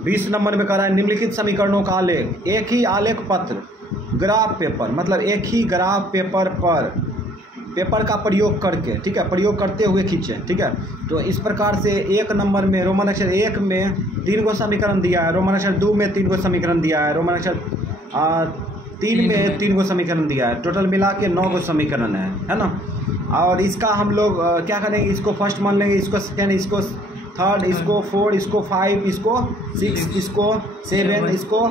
20 number में कह रहा है निम्नलिखित समीकरणों का आलेख, एक ही आलेख पत्र ग्राफ पेपर, मतलब एक ही ग्राफ पेपर पर पेपर का प्रयोग करके, ठीक है, प्रयोग करते हुए खींचे, ठीक है। तो इस प्रकार से 1 नंबर में रोमन अक्षर 1 में 3 गो समीकरण दिया है, रोमन अक्षर 2 में 3 गो समीकरण दिया है, रोमन अक्षर 3 में 3 गो समीकरण दिया है, टोटल मिला के 9 गो समीकरण है ना। और इसका हम लोग क्या करेंगे, इसको फर्स्ट मान लेंगे, इसको सेकेंड, इसको थर्ड, इसको 4, इसको 5, इसको 6, इसको 7, इसको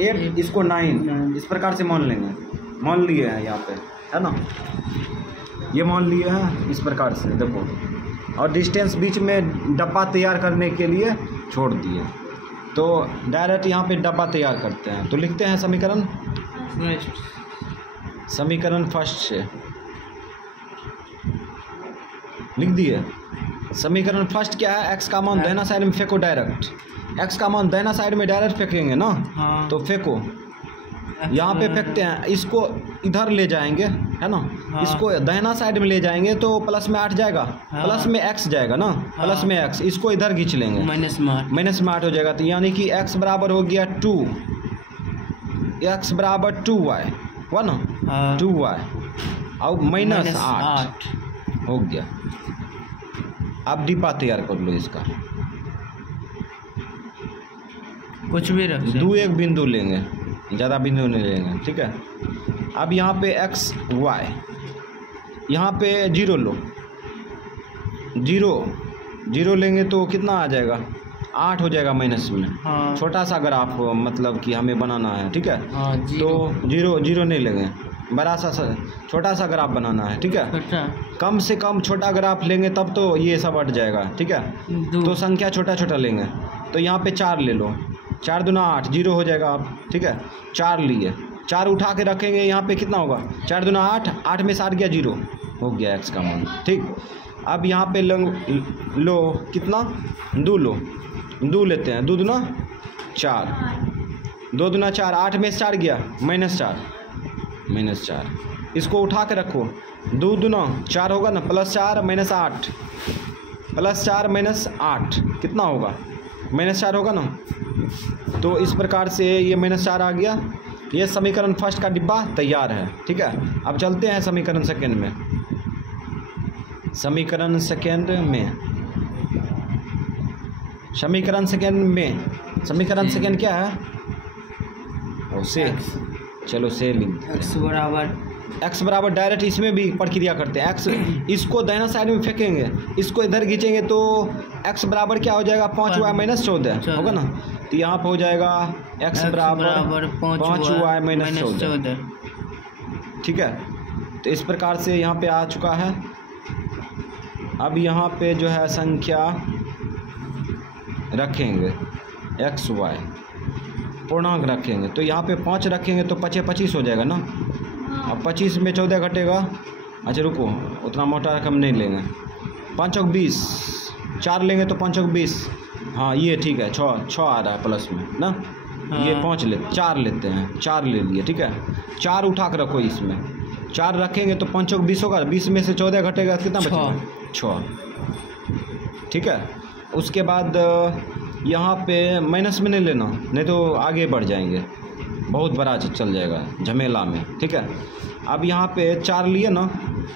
8, इसको 9, इस प्रकार से मान लेंगे। मान लिए हैं यहाँ पे, है ना, ये मान लिए हैं इस प्रकार से देखो। और डिस्टेंस बीच में डब्बा तैयार करने के लिए छोड़ दिए, तो डायरेक्ट यहाँ पे डब्बा तैयार करते हैं। तो लिखते हैं समीकरण फर्स्ट से लिख दिए। समीकरण फर्स्ट क्या है, x का मान दाहिना साइड में फेंको डायरेक्ट, x का मान दाहिना साइड में डायरेक्ट फेंकेंगे ना। हाँ। तो फेंको, यहाँ पे फेंकते हैं, इसको इधर ले जाएंगे, है ना। हाँ। इसको दाहिना साइड में ले जाएंगे तो प्लस में 8 जाएगा। हाँ। प्लस में x जाएगा ना। हाँ। प्लस में x, इसको इधर खींच लेंगे, माइनस में 8 हो जाएगा। तो यानी कि x बराबर हो गया 2, x बराबर 2y हुआ ना। हाँ। 2y और माइनस 8 हो गया। अब डिब्बा तैयार कर लो इसका, कुछ भी रख दो, एक बिंदु लेंगे, ज़्यादा बिंदु नहीं लेंगे, ठीक है। अब यहाँ पे x y, यहाँ पे 0 लो, 0 लेंगे तो कितना आ जाएगा, 8 हो जाएगा माइनस में। हाँ। छोटा सा ग्राफ मतलब कि हमें बनाना है, ठीक है। हाँ, तो 0 नहीं लेंगे, बड़ा सा छोटा सा ग्राफ बनाना है, ठीक है। कम से कम छोटा ग्राफ लेंगे तब तो ये सब हट जाएगा, ठीक है। तो संख्या छोटा छोटा लेंगे, तो यहाँ पे 4 ले लो, 4 दूना 8, 0 हो जाएगा आप, ठीक है। 4 लिए, 4 उठा के रखेंगे, यहाँ पे कितना होगा, 4 दूना 8, 8 में से 8 गया 0 हो गया x का मान, ठीक। अब यहाँ पे लो कितना, 2 लो, 2 लेते हैं, 2 दूना 4, 2 दूना 4, 8 में से 4 गया -4, इसको उठा के रखो, 2 दूना 4 होगा ना, +4 -8, +4 -8 कितना होगा, -4 होगा ना। तो इस प्रकार से ये -4 आ गया। ये समीकरण फर्स्ट का डिब्बा तैयार है, ठीक है। अब चलते हैं समीकरण सेकेंड में। समीकरण सेकेंड क्या है, और से चलो से लिख, x बराबर डायरेक्ट इसमें भी प्रक्रिया करते हैं। x इसको दाहिना साइड में फेंकेंगे, इसको इधर खींचेंगे तो x बराबर क्या हो जाएगा, 5y - 14 होगा ना। तो यहाँ पर हो जाएगा x बराबर 5y - 14, ठीक है। तो इस प्रकार से यहाँ पे आ चुका है। अब यहाँ पे जो है संख्या रखेंगे, x y पूर्णांक रखेंगे, तो यहाँ पे 5 रखेंगे तो 5 25 हो जाएगा ना। अब 25 में 14 घटेगा, अच्छा रुको, उतना मोटा रकम नहीं लेंगे, 5 और 20, 4 लेंगे तो 5 और 20, हाँ ये ठीक है, 6 आ रहा है प्लस में ना। हाँ। ये 4 लेते हैं, 4 ले लिए, ठीक है। 4 उठा कर रखो, इसमें 4 रखेंगे तो 5 और 20 होगा, 20 में से 14 घटेगा, कितना बचेगा, 6, ठीक है। उसके बाद यहाँ पे माइनस में नहीं लेना, नहीं तो आगे बढ़ जाएंगे, बहुत बड़ा चल जाएगा झमेला में, ठीक है। अब यहाँ पे 4 लिए ना,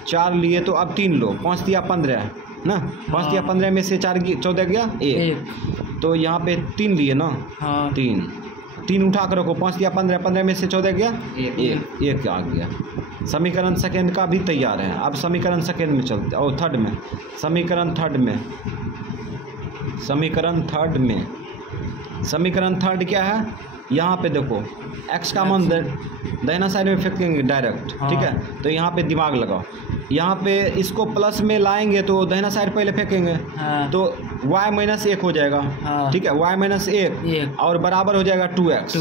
4 लिए तो अब 3 लो, 5 दिया 15 ना, 5 दिया 15 में से 14 गया 1, तो यहाँ पे 3 लिए ना। हाँ। 3 उठा कर रखो, 5 दिया 15, 15 में से 14 गया 1 आ गया। समीकरण सेकेंड का भी तैयार है। अब समीकरण सेकेंड में चलते, और थर्ड में, समीकरण थर्ड क्या है, यहाँ पे देखो x का मान दाहिना साइड में फेंकेंगे डायरेक्ट, ठीक है। तो यहाँ पे दिमाग लगाओ, यहाँ पे इसको प्लस में लाएंगे तो दाहिना साइड पहले फेंकेंगे। हाँ। तो y - 1 हो जाएगा। हाँ। ठीक है, y - 1 और बराबर हो जाएगा 2x,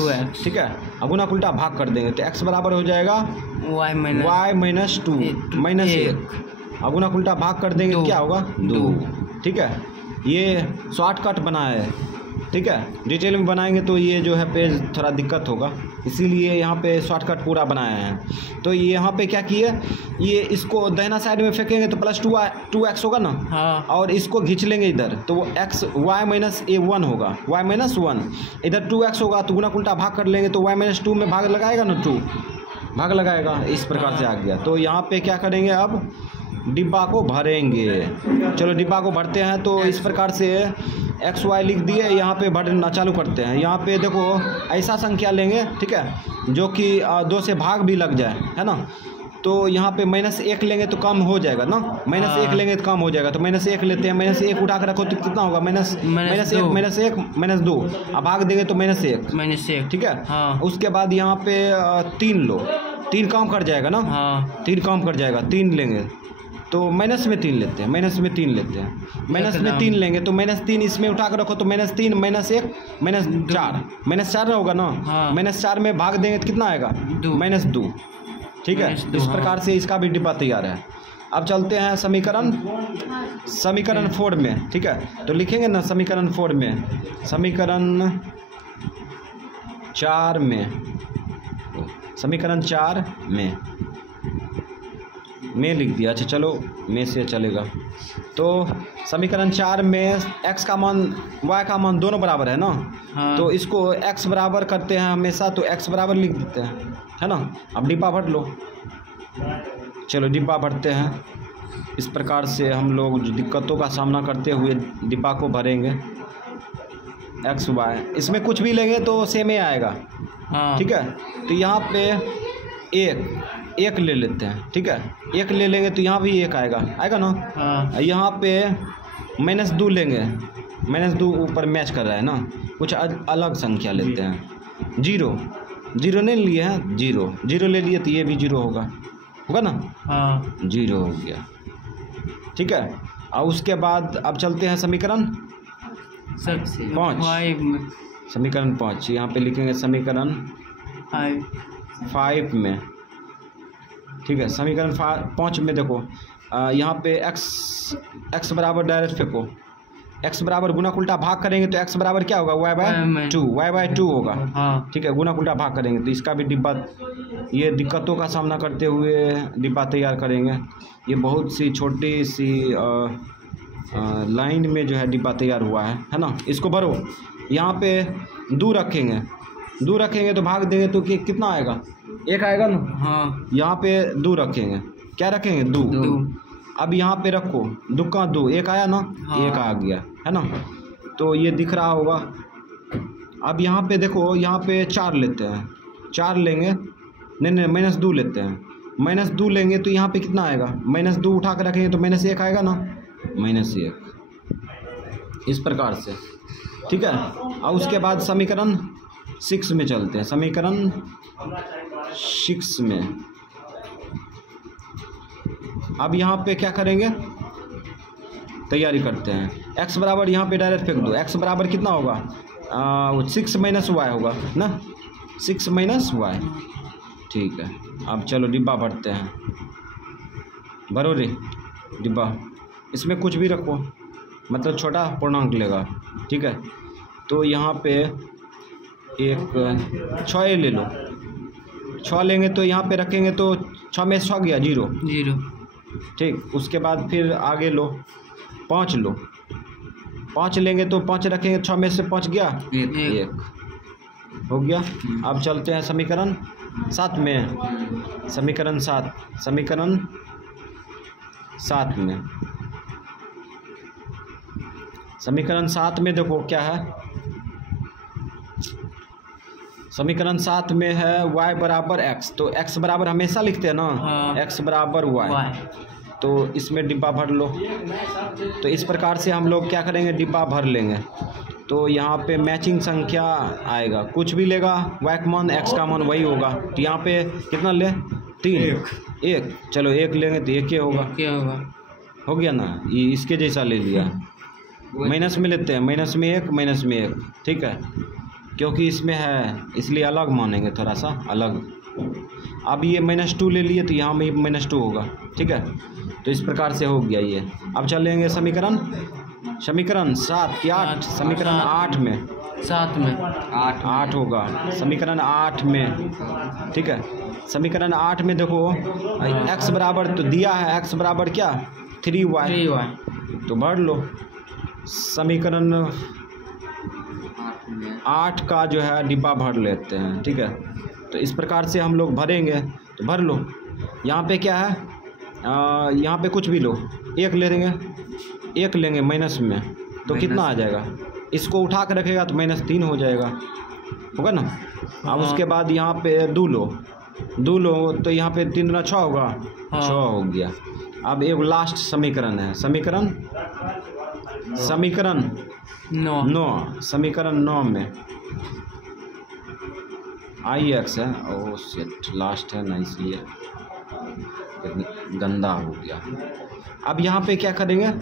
ठीक है। अब गुना उल्टा भाग कर देंगे तो x बराबर हो जाएगा y - 2 -1, अब गुना उल्टा भाग कर देंगे तो क्या होगा 2, ठीक है। ये शॉर्टकट बना है ठीक है। डिटेल में बनाएंगे तो ये जो है पेज थोड़ा दिक्कत होगा, इसीलिए यहाँ पे शॉर्टकट पूरा बनाया है। तो ये यहाँ पे क्या किए, ये इसको दाहिना साइड में फेंकेंगे तो प्लस 2x होगा ना। हाँ। और इसको खींच लेंगे इधर तो वो y माइनस a 1 होगा, y माइनस 1। इधर 2x होगा तो गुना उल्टा भाग कर लेंगे तो y माइनस 2 में भाग लगाएगा ना, 2 भाग लगाएगा, इस प्रकार से आ गया। तो यहाँ पे क्या करेंगे, अब डिब्बा को भरेंगे। चलो डिब्बा को भरते हैं। तो इस प्रकार से एक्स वाई लिख दिए, यहाँ पे भरना चालू करते हैं। यहाँ पे देखो ऐसा संख्या लेंगे, ठीक है, जो कि 2 से भाग भी लग जाए, है ना। तो यहाँ पे -1 लेंगे तो कम हो जाएगा ना, -1 लेंगे तो कम हो जाएगा। तो -1 लेते हैं, -1 उठा कर रखो तो कितना होगा, -1 -2। अब भाग देंगे तो -1, ठीक है। हाँ। उसके बाद यहाँ पे 3 लो, 3 काम कर जाएगा ना। हाँ। 3 काम कर जाएगा, 3 लेंगे तो माइनस में 3 लेते हैं, माइनस में 3 लेते हैं, माइनस में 3 लेंगे तो -3 इसमें उठा कर रखो तो -3 -1 -4 -4 होगा ना। हाँ। -4 में भाग देंगे तो कितना आएगा, -2, ठीक है। इस प्रकार से इसका भी डिब्बा तैयार है। अब चलते हैं समीकरण 4 में, ठीक है। तो लिखेंगे ना समीकरण 4 में, समीकरण 4 में लिख दिया। अच्छा चलो में से चलेगा। तो समीकरण 4 में x का मान y का मान दोनों बराबर है ना। हाँ। तो इसको x बराबर करते हैं हमेशा, तो x बराबर लिख देते हैं, है ना। अब डिब्बा भर लो। चलो डिब्बा भरते हैं। इस प्रकार से हम लोग जो दिक्कतों का सामना करते हुए डिब्बा को भरेंगे। x y इसमें कुछ भी लेंगे तो सेम ही आएगा, हाँ। ठीक है। तो यहाँ पे एक ले लेते हैं, ठीक है। 1 ले लेंगे तो यहाँ भी 1 आएगा ना। हाँ। यहाँ पे -2 लेंगे, -2 ऊपर मैच कर रहा है ना। कुछ अलग संख्या लेते हैं। 0 नहीं लिए हैं, 0 ले लिए तो ये भी 0 होगा ना। हाँ। 0 हो गया, ठीक है। और उसके बाद अब चलते हैं समीकरण 5। समीकरण 5 यहाँ पे लिखेंगे समीकरण 5 में, ठीक है। समीकरण 5 में देखो यहाँ पे x बराबर डायरेक्ट फेंको, x बराबर गुना उल्टा भाग करेंगे तो x बराबर क्या होगा, y/2 होगा, हाँ। ठीक है। गुना उल्टा भाग करेंगे तो इसका भी डिब्बा, ये दिक्कतों का सामना करते हुए डिब्बा तैयार करेंगे। ये बहुत सी छोटी सी लाइन में जो है डिब्बा तैयार हुआ है ना। इसको भरो। यहाँ पे 2 रखेंगे तो भाग देंगे तो कितना आएगा, 1 आएगा ना। हाँ। यहाँ पे 2 रखेंगे, क्या रखेंगे, 2। अब यहाँ पे रखो 2 का 2, 1 आया ना। हाँ। 1 आ गया, है ना। तो ये दिख रहा होगा। अब यहाँ पे देखो, यहाँ पे 4 लेते हैं, 4 लेंगे, नहीं -2 लेते हैं, -2 लेंगे तो यहाँ पे कितना आएगा, -2 उठा कर रखेंगे तो -1 आएगा ना, -1, इस प्रकार से, ठीक है। और उसके बाद समीकरण 6 में चलते हैं। समीकरण 6 में अब यहाँ पे क्या करेंगे, तैयारी करते हैं। x बराबर यहाँ पे डायरेक्ट फेंक दो। x बराबर कितना होगा, 6 - y होगा ना, 6 - y, ठीक है। अब चलो डिब्बा भरते हैं। भरो रे डिब्बा, इसमें कुछ भी रखो, मतलब छोटा पूर्णांक लेगा, ठीक है। तो यहाँ पे एक 6 ले लो, 6 लेंगे तो यहाँ पे रखेंगे तो 6 में 6 गया, 0, ठीक। उसके बाद फिर आगे लो, 5 लो, 5 लेंगे तो 5 रखेंगे, 6 में से 5 गया, 1 हो गया। अब चलते हैं समीकरण 7 में। समीकरण 7 में, समीकरण 7 में देखो क्या है। समीकरण 7 में है y बराबर x, तो x बराबर हमेशा लिखते हैं ना। हाँ। x बराबर y, तो इसमें डिब्बा भर लो। तो इस प्रकार से हम लोग क्या करेंगे, डिब्बा भर लेंगे। तो यहाँ पे मैचिंग संख्या आएगा, कुछ भी लेगा, y का मान x का मान वही होगा। तो यहाँ पे कितना ले, 3, 1, चलो 1 लेंगे तो 1 होगा, हो गया ना। ये इसके जैसा ले लिया। माइनस में लेते हैं, -1 -1, ठीक है, क्योंकि इसमें है इसलिए अलग मानेंगे, थोड़ा सा अलग। अब ये -2 ले लिए तो यहाँ में -2 होगा, ठीक है। तो इस प्रकार से हो गया ये। अब चलेंगे समीकरण 7 या 8, समीकरण 8 में। 7 में 8 होगा समीकरण 8 में, ठीक है। समीकरण 8 में देखो x बराबर तो दिया है, x बराबर क्या 3y, 3y तो भर लो। समीकरण 8 का जो है डिब्बा भर लेते हैं, ठीक है। तो इस प्रकार से हम लोग भरेंगे, तो भर लो। यहाँ पे क्या है, यहाँ पे कुछ भी लो, 1 ले लेंगे, 1 लेंगे माइनस में, तो कितना आ जाएगा, इसको उठा कर रखेगा तो -3 हो जाएगा, होगा ना। अब उसके बाद यहाँ पे 2 लो तो यहाँ पे 3 दूना 6 होगा, 6 हो गया। अब एक लास्ट समीकरण है, समीकरण 9, समीकरण 9 में IX है, ओ शिट लास्ट है ना इसलिए गंदा हो गया। अब यहाँ पे क्या करेंगे,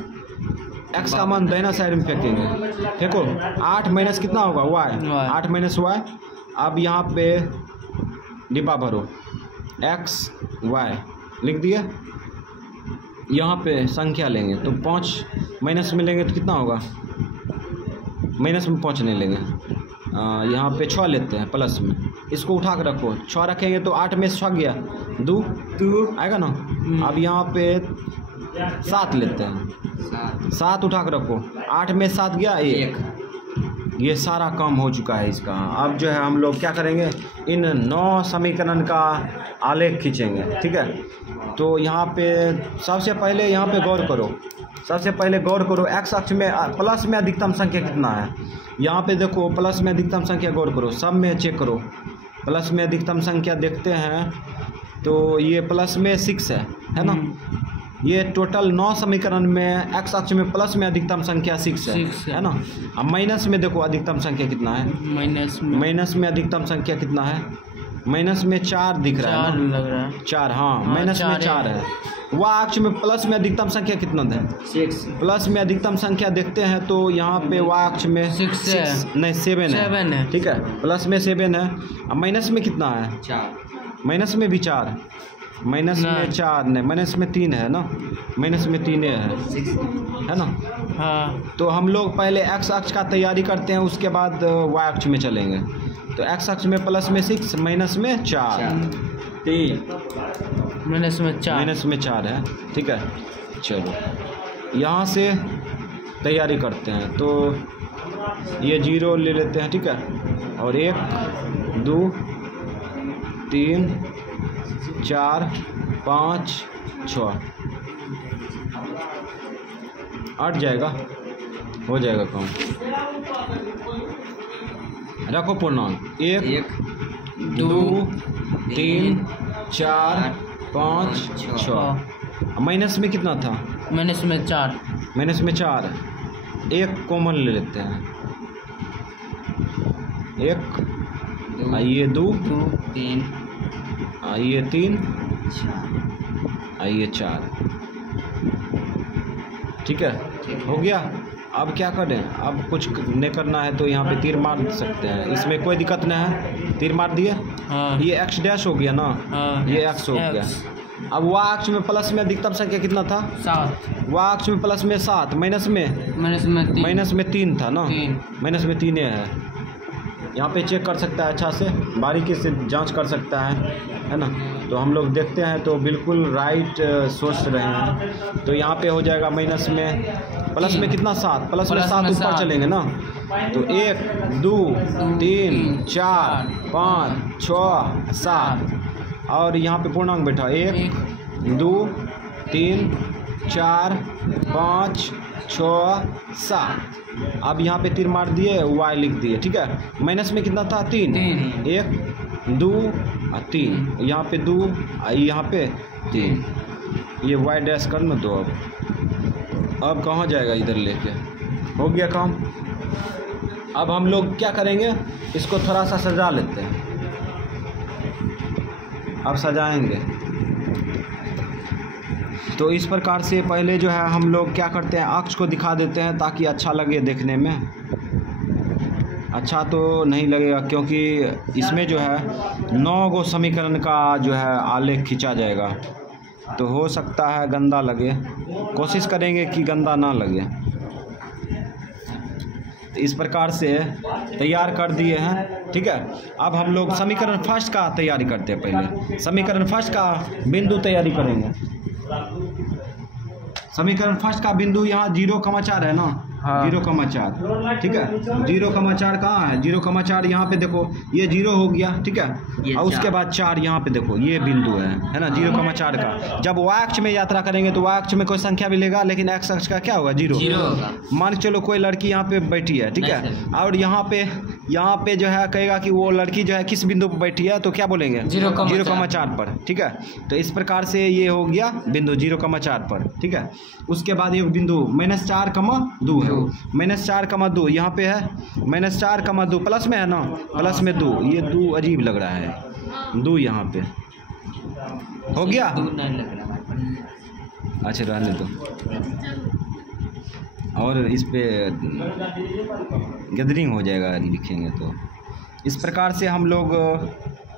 x का मान दाहिना साइड में फेंकेंगे, फेंको। 8 माइनस कितना होगा y, 8 माइनस y। अब यहाँ पे डिब्बा भरो, x y लिख दिए। यहाँ पे संख्या लेंगे तो 5 माइनस में लेंगे तो कितना होगा, माइनस में 5 नहीं लेंगे, यहाँ पे 6 लेते हैं प्लस में, इसको उठा कर रखो। 6 रखेंगे तो 8 में से 6 गया, 2 आएगा ना। अब यहाँ पे 7 लेते हैं, 7 उठा कर रखो, 8 में 7 गया 1। ये सारा काम हो चुका है इसका। अब जो है हम लोग क्या करेंगे, इन 9 समीकरण का आलेख खींचेंगे, ठीक है। तो यहाँ पे सबसे पहले यहाँ पे गौर करो, x अक्ष में प्लस में अधिकतम संख्या कितना है। यहाँ पे देखो प्लस में अधिकतम संख्या गौर करो, सब में चेक करो। प्लस में अधिकतम संख्या देखते हैं तो ये प्लस में 6 है ना। ये टोटल 9 समीकरण में x अक्ष में प्लस में अधिकतम संख्या 6 है ना। अब माइनस में देखो अधिकतम संख्या कितना है, माइनस में अधिकतम संख्या कितना है, माइनस में 4 दिख रहा है ना, लग रहा है 4, हाँ माइनस में 4 है। y अक्ष में प्लस में अधिकतम संख्या कितना है, 6। प्लस में अधिकतम संख्या देखते हैं तो यहाँ पे y अक्ष में 6 नहीं 7 है, ठीक है। प्लस में 7 है। अब माइनस में कितना है, 4। माइनस में भी 4, माइनस में 4 नहीं, माइनस में 3 है ना, माइनस में 3 है ना। हाँ। तो हम लोग पहले x अक्ष का तैयारी करते हैं, उसके बाद y अक्ष में चलेंगे। तो x अक्ष में प्लस में 6, माइनस में 4, 3, माइनस में 4 है, ठीक है। चलो यहाँ से तैयारी करते हैं, तो ये 0 ले लेते हैं, ठीक है। और 1 2 3 4 5 6 8 जाएगा, हो जाएगा काम। रखो पूर्णांक, 1 2 3 4 5 6। माइनस में कितना था, माइनस में 4, माइनस में 4, 1 कॉमन ले लेते हैं, 1 आइए 2 3 आइए 3 आइए 4, ठीक है, हो गया। अब क्या करें, अब कुछ नहीं करना है तो यहाँ पे तीर मार सकते हैं, इसमें कोई दिक्कत नहीं है। तीर मार दिए, हाँ। ये x डैश हो गया ना, हाँ। ये x हो गया। अब y अक्ष में प्लस में अधिकतम संख्या कितना था, 7। y अक्ष में प्लस में 7, माइनस में 3 था ना, माइनस में 3 है। यहाँ पे चेक कर सकता है, अच्छा से बारीकी से जांच कर सकता है ना। तो हम लोग देखते हैं तो बिल्कुल राइट सोच रहे हैं। तो यहाँ पे हो जाएगा माइनस में, प्लस में कितना 7, प्लस में 7 ऊपर चलेंगे ना। तो 1 2 3 4 5 6 7 और यहाँ पे पूर्णांक बैठा, 1 2 3 4 5 6 7। अब यहाँ पे तीर मार दिए, y लिख दिए, ठीक है। माइनस में कितना था, 3, 1 2 3, यहाँ पे 2 यहाँ पे 3, ये y डैश करना दो। अब कहाँ जाएगा, इधर लेके, हो गया काम। अब हम लोग क्या करेंगे, इसको थोड़ा सा सजा लेते हैं। अब सजाएंगे तो इस प्रकार से पहले जो है हम लोग क्या करते हैं, अक्ष को दिखा देते हैं ताकि अच्छा लगे देखने में। अच्छा तो नहीं लगेगा क्योंकि इसमें जो है 9 गो समीकरण का जो है आलेख खींचा जाएगा, तो हो सकता है गंदा लगे। कोशिश करेंगे कि गंदा ना लगे। तो इस प्रकार से तैयार कर दिए हैं, ठीक है। अब हम लोग समीकरण फर्स्ट का तैयारी करते हैं। पहले समीकरण फर्स्ट का बिंदु तैयारी करेंगे। समीकरण फर्स्ट का बिंदु यहाँ 0,4 है ना, हाँ। 0,4, ठीक है। 0,4 कहाँ है? 0,4 यहाँ पे देखो, ये 0 हो गया, ठीक है। और उसके बाद 4 यहाँ पे देखो, ये बिंदु है ना 0,4 का। जब y अक्ष में यात्रा करेंगे तो y अक्ष में कोई संख्या मिलेगा, लेकिन x अक्ष का क्या होगा? 0 होगा। मान चलो कोई लड़की यहाँ पे बैठी है, ठीक है, और यहाँ पे जो है कहेगा कि वो लड़की जो है किस बिंदु पर बैठी है, तो क्या बोलेंगे? 0,4 पर, ठीक है। तो इस प्रकार से ये हो गया बिंदु 0,4 पर, ठीक है। उसके बाद ये बिंदु -4,2 है, -4,2 यहाँ पे है, -4,2 प्लस में है ना, प्लस में 2, ये 2 अजीब लग रहा है, 2 यहाँ पे हो गया। अच्छा रहने दो, और इस पे गैदरिंग हो जाएगा लिखेंगे तो। इस प्रकार से हम लोग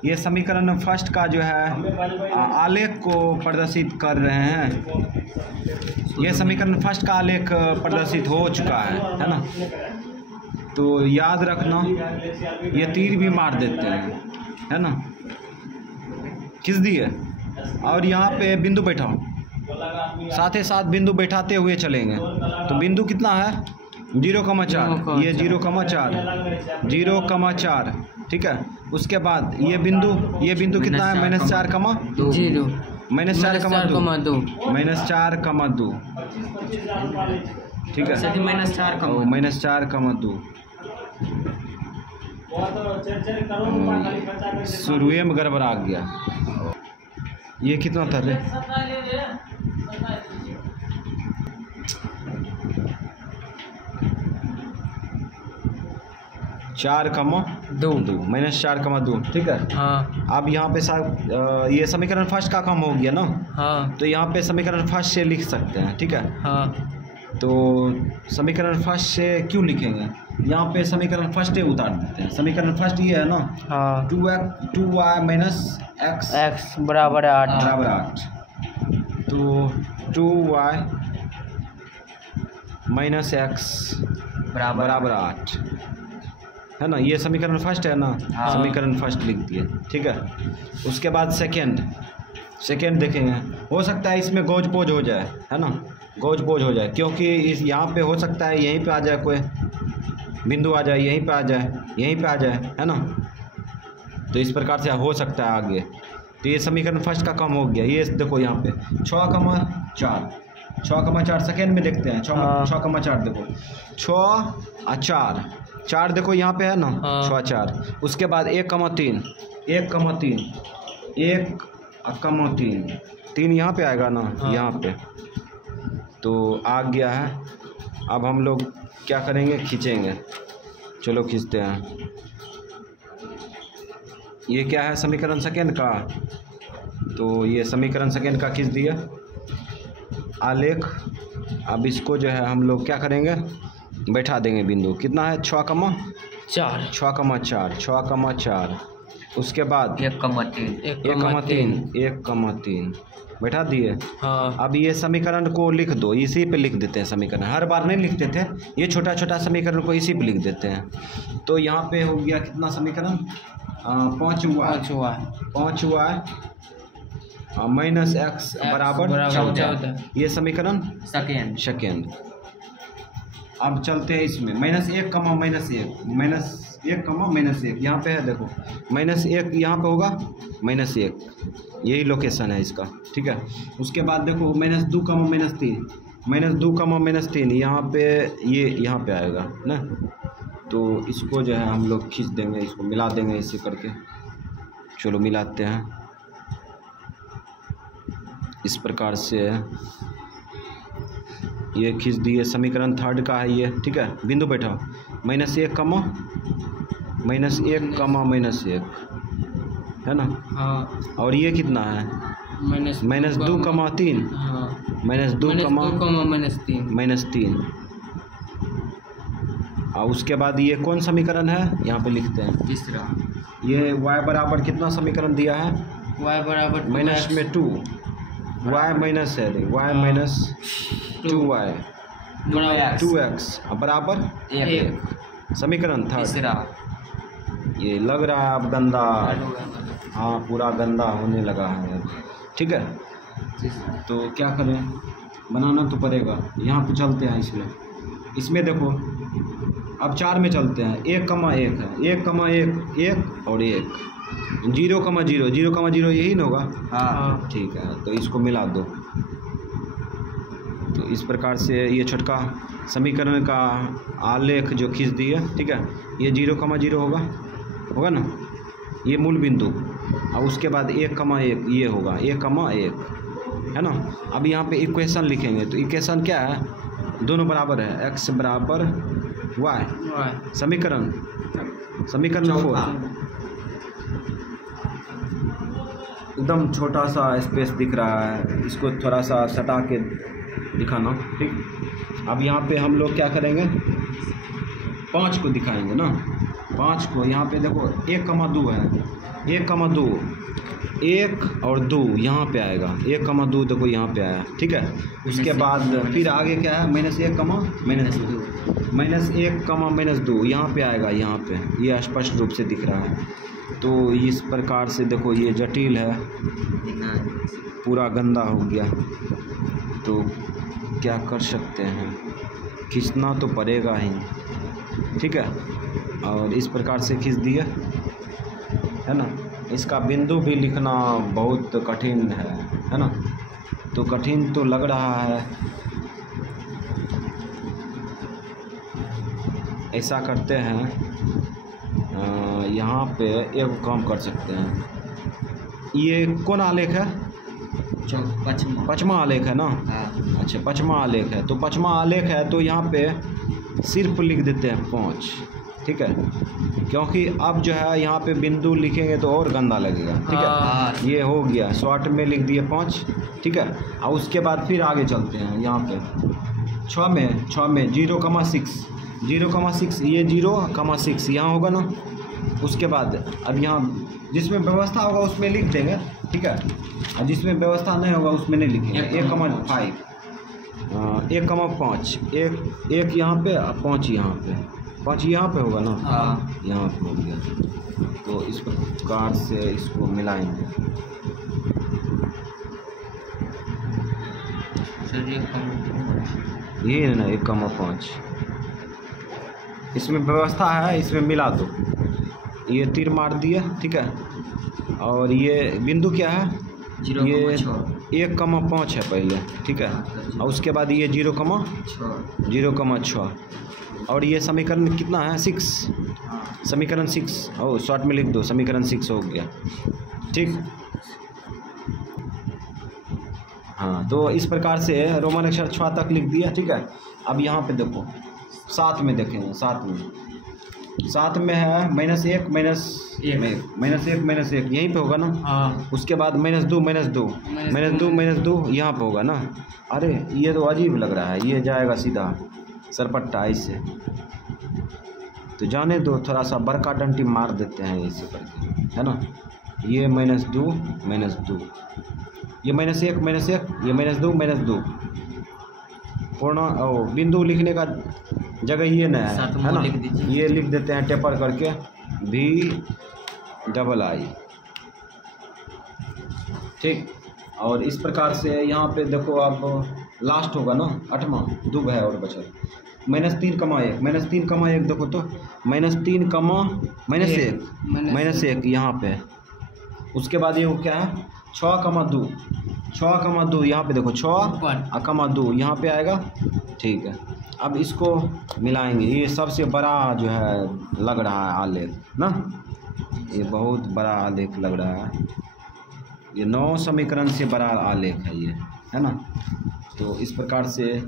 ये समीकरण फर्स्ट का जो है आलेख को प्रदर्शित कर रहे हैं। ये समीकरण फर्स्ट का आलेख प्रदर्शित हो चुका है ना। तो याद रखना, ये तीर भी मार देते हैं, है ना, खींच दिए, और यहाँ पे बिंदु बैठाओ, साथ ही साथ बिंदु बैठाते हुए चलेंगे। तो बिंदु कितना है? 0,4, ये 0,4, ठीक है। उसके बाद ये बिंदु कितना है? -4,2, -4,2, ठीक है, -4,2। शुरुए में गड़बड़ा गया। ये कितना था रे? -4,2, ठीक है, हाँ। अब यहाँ पे ये समीकरण फर्स्ट का काम हो गया ना, हाँ। तो यहाँ पे समीकरण फर्स्ट से लिख सकते हैं, ठीक है, हाँ। तो समीकरण फर्स्ट से क्यों लिखेंगे? यहाँ पे समीकरण फर्स्ट उतार देते हैं। समीकरण फर्स्ट ये है ना, हाँ। 2y -x बराबर 8, तो 2y -x बराबर 8 है ना। ये समीकरण फर्स्ट है ना, हाँ। समीकरण फर्स्ट लिख दिए, ठीक है। उसके बाद सेकेंड देखेंगे। हो सकता है इसमें गौज पोज हो जाए, है ना, गौज पोज हो जाए, क्योंकि इस यहाँ पे हो सकता है यहीं पे आ जाए, कोई बिंदु आ जाए, यहीं पे आ जाए, यहीं पे आ जाए, है ना। तो इस प्रकार से हो सकता है आगे। तो ये समीकरण फर्स्ट का काम हो गया। ये देखो यहाँ पे 6,4 सेकेंड में देखते हैं। 6,4 देखो, 6 और 4 देखो यहाँ पे है ना, 6 4। उसके बाद 1,3 3 यहाँ पे आएगा ना, यहाँ पे तो आ गया है। अब हम लोग क्या करेंगे? खींचेंगे। चलो खींचते हैं। ये क्या है? समीकरण सेकेंड का। तो ये समीकरण सेकेंड का खींच दिया आलेख। अब इसको जो है हम लोग क्या करेंगे? बैठा देंगे बिंदु। कितना है? 6,4। उसके बाद 1,3 बैठा दिए, हाँ। अब ये समीकरण को लिख दो, इसी पे लिख देते हैं समीकरण। हर बार नहीं लिखते थे, ये छोटा छोटा समीकरण को इसी पे लिख देते हैं। तो यहाँ पे हो गया कितना समीकरण? 5y -x बराबर 14। ये समीकरण सेकेंड। अब चलते हैं इसमें -1, यहाँ पे है देखो, -1 यहाँ पे होगा, -1 यही लोकेशन है इसका, ठीक है। उसके बाद देखो -2, यहाँ पे ये यहाँ पे आएगा ना। तो इसको जो है हम लोग खींच देंगे, इसको मिला देंगे इसी करके। चलो मिलाते हैं इस प्रकार से। ये खींच दिए, समीकरण थर्ड का है ये, ठीक है। बिंदु बैठाओ, -1, -1 है ना, हाँ। और ये कितना है? -2,3 -3। और उसके बाद ये कौन समीकरण है? यहाँ पे लिखते हैं तीसरा। ये y बराबर कितना समीकरण दिया है? y बराबर -2, y माइनस है, y -2y 2x बराबर 1। समीकरण तीसरा ये लग रहा है अब गंदा, हाँ पूरा गंदा होने लगा है। ठीक है, तो क्या करें, बनाना तो पड़ेगा। यहाँ पे चलते हैं इसमें देखो अब 4 में चलते हैं। 1,1 है, 1,1 1 और 1 0,0 0,0 यही ना होगा। हाँ ठीक है, तो इसको मिला दो। तो इस प्रकार से ये छोटका समीकरण का आलेख जो खींच दिए। ठीक है, ये 0,0 होगा ना, ये मूल बिंदु, और उसके बाद 1,1 ये होगा 1,1 है ना। अब यहाँ पे इक्वेशन लिखेंगे, तो इक्वेशन क्या है, दोनों बराबर है, x बराबर y। समीकरण 4 एकदम छोटा सा स्पेस दिख रहा है, इसको थोड़ा सा सटा के दिखाना। ठीक, अब यहाँ पे हम लोग क्या करेंगे, 5 को दिखाएंगे ना। 5 को यहाँ पे देखो 1,2 है, 1,2 1 और 2 यहाँ पे आएगा, 1,2 देखो यहाँ पे आया। ठीक है, उसके बाद फिर आगे क्या है, -1, -2 यहाँ पे आएगा, यहाँ पे ये स्पष्ट रूप से दिख रहा है। तो इस प्रकार से देखो ये जटिल है, पूरा गंदा हो गया। तो क्या कर सकते हैं, खींचना तो पड़ेगा ही। ठीक है, और इस प्रकार से खींच दिया है ना। इसका बिंदु भी लिखना बहुत कठिन है ना, तो कठिन तो लग रहा है। ऐसा करते हैं, यहाँ पे एक काम कर सकते हैं, ये कौन आलेख है, पचमा आलेख है ना। अच्छा, पचमा आलेख है, तो पचमा आलेख है तो यहाँ पे सिर्फ लिख देते हैं 5। ठीक है, क्योंकि अब जो है यहाँ पे बिंदु लिखेंगे तो और गंदा लगेगा। ठीक है, ये हो गया, शॉर्ट में लिख दिए 5। ठीक है, और उसके बाद फिर आगे चलते हैं, यहाँ पे 6 में 0,6 ये 0,6 यहाँ होगा ना। उसके बाद अब यहाँ जिसमें व्यवस्था होगा उसमें लिख देंगे। ठीक है, और जिसमें व्यवस्था नहीं होगा उसमें नहीं लिखेंगे। 1,5 1,5 1 यहाँ पे, 5 यहाँ पे, 5 यहाँ पे होगा ना। यहाँ पे हो गया, तो इस प्रकार से इसको मिलाएंगे। ये है ना 1,5, इसमें व्यवस्था है, इसमें मिला दो। ये तीर मार दिया। ठीक है, और ये बिंदु क्या है, ये 1,5 है पहले। ठीक है, और उसके बाद ये 0,6 और ये समीकरण कितना है, 6। समीकरण 6 ओ शॉर्ट में लिख दो, समीकरण 6 हो गया। ठीक, हाँ, तो इस प्रकार से रोमन अक्षर 6 तक लिख दिया। ठीक है, अब यहाँ पे देखो 7 में देखेंगे, 7 में है -1 यहीं पे होगा ना। उसके बाद -2 यहाँ पे होगा ना। अरे ये तो अजीब लग रहा है, ये जाएगा सीधा सरपट्टा ऐसे, तो जाने दो, थोड़ा सा बड़का डंटी मार देते हैं ऐसे करके, है ना। ये -2 ये -1 ये -2 पूर्ण बिंदु लिखने का जगह ये नहीं है ना, ये लिख देते हैं टेपर करके VII। ठीक, और इस प्रकार से यहाँ पे देखो अब लास्ट होगा ना, 8वां 2 है और बचा -3,1 देखो तो -1 यहाँ पे। उसके बाद ये क्या है 6,2 यहाँ पे देखो 6,2 यहाँ पे आएगा। ठीक है, अब इसको मिलाएंगे। ये सबसे बड़ा जो है लग रहा है आलेख ना, ये बहुत बड़ा आलेख लग रहा है, ये 9 समीकरण से बड़ा आलेख है ये, है ना। तो इस प्रकार से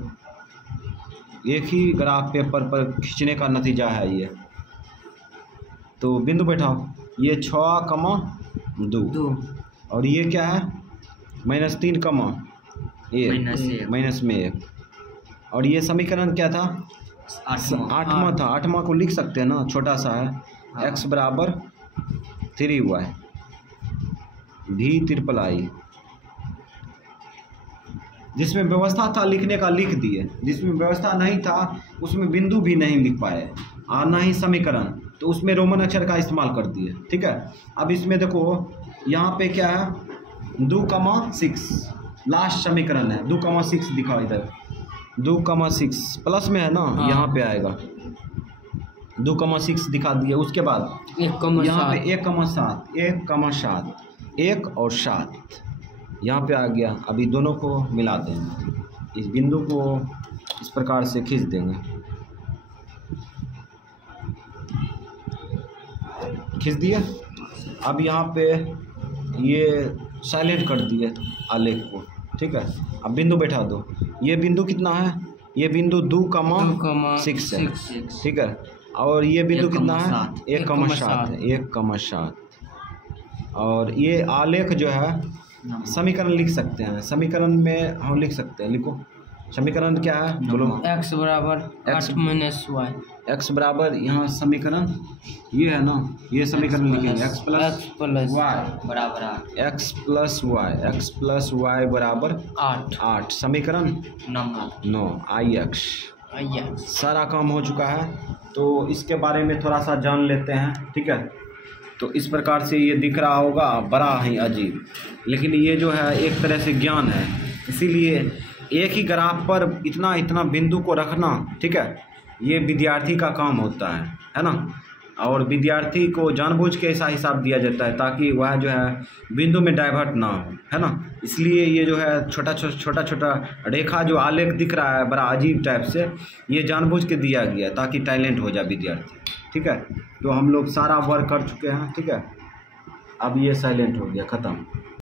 एक ही ग्राफ पेपर पर खींचने का नतीजा है ये। तो बिंदु बैठाओ, ये 6,2 और ये क्या है -3,1 और ये समीकरण क्या था, 8वां था। 8वां को लिख सकते हैं ना, छोटा सा है। x बराबर 3y VIII जिसमें व्यवस्था था लिखने का लिख दिए, जिसमें व्यवस्था नहीं था उसमें बिंदु भी नहीं लिख पाए और ना ही समीकरण, तो उसमें रोमन अक्षर का इस्तेमाल कर दिए। ठीक है, अब इसमें देखो यहाँ पे क्या है 2,6 लास्ट समीकरण है, 2,6 दिखाओ इधर, 2,6 प्लस में है ना। हाँ। यहाँ पे आएगा 2,6 दिखा दिए। उसके बाद यहाँ पे 1,7 1 और 7 यहाँ पे आ गया। अभी दोनों को मिला देंगे, इस बिंदु को इस प्रकार से खींच देंगे, खींच दिए। अब यहाँ पे ये साइलेंट कर दिए आलेख को। ठीक है, अब बिंदु बैठा दो। ये बिंदु कितना है, ये बिंदु 2,6 है। ठीक है, और ये बिंदु कितना है 1,7 है, 1,7। और ये आलेख जो है समीकरण लिख सकते हैं, समीकरण में हम लिख सकते हैं, लिखो समीकरण क्या है बोलो। x बराबर 8 माइनस वाई, x बराबर यहाँ समीकरण ये है ना, ये समीकरण लिखेंगे x प्लस वाई बराबर 8, x प्लस वाई बराबर 8 समीकरण 9 IX। सारा काम हो चुका है, तो इसके बारे में थोड़ा सा जान लेते हैं। ठीक है, तो इस प्रकार से ये दिख रहा होगा, बड़ा ही अजीब, लेकिन ये जो है एक तरह से ज्ञान है। इसीलिए एक ही ग्राफ पर इतना इतना बिंदु को रखना, ठीक है, ये विद्यार्थी का काम होता है ना। और विद्यार्थी को जानबूझ के ऐसा हिसाब दिया जाता है ताकि वह जो है बिंदु में डाइवर्ट ना हो, है ना। इसलिए ये जो है छोटा छोटा रेखा जो आलेख दिख रहा है बड़ा अजीब टाइप से, ये जानबूझ के दिया गया ताकि टैलेंट हो जाए विद्यार्थी। ठीक है, तो हम लोग सारा वर्क कर चुके हैं। ठीक है, अब ये साइलेंट हो गया, ख़त्म।